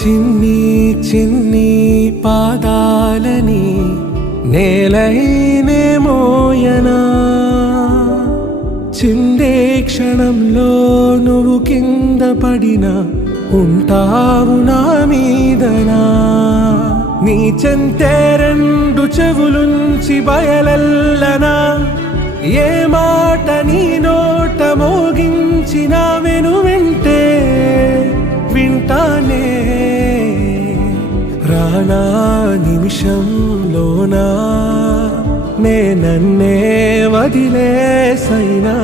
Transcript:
చిన్ని చిన్ని పాదాలని నేలైనే మోయనా చిందే క్షణంలో నువ్వు కింద పడినా ఉంటావు నా మీదనా నీ చెంతే రెండు చెవులుంచి బయలెల్లనా ఏ మాట నీ నోట మోగించిన వెను వింటే వింటానే రానా నిమిషంలోనా నే నన్నే వదిలేసైనా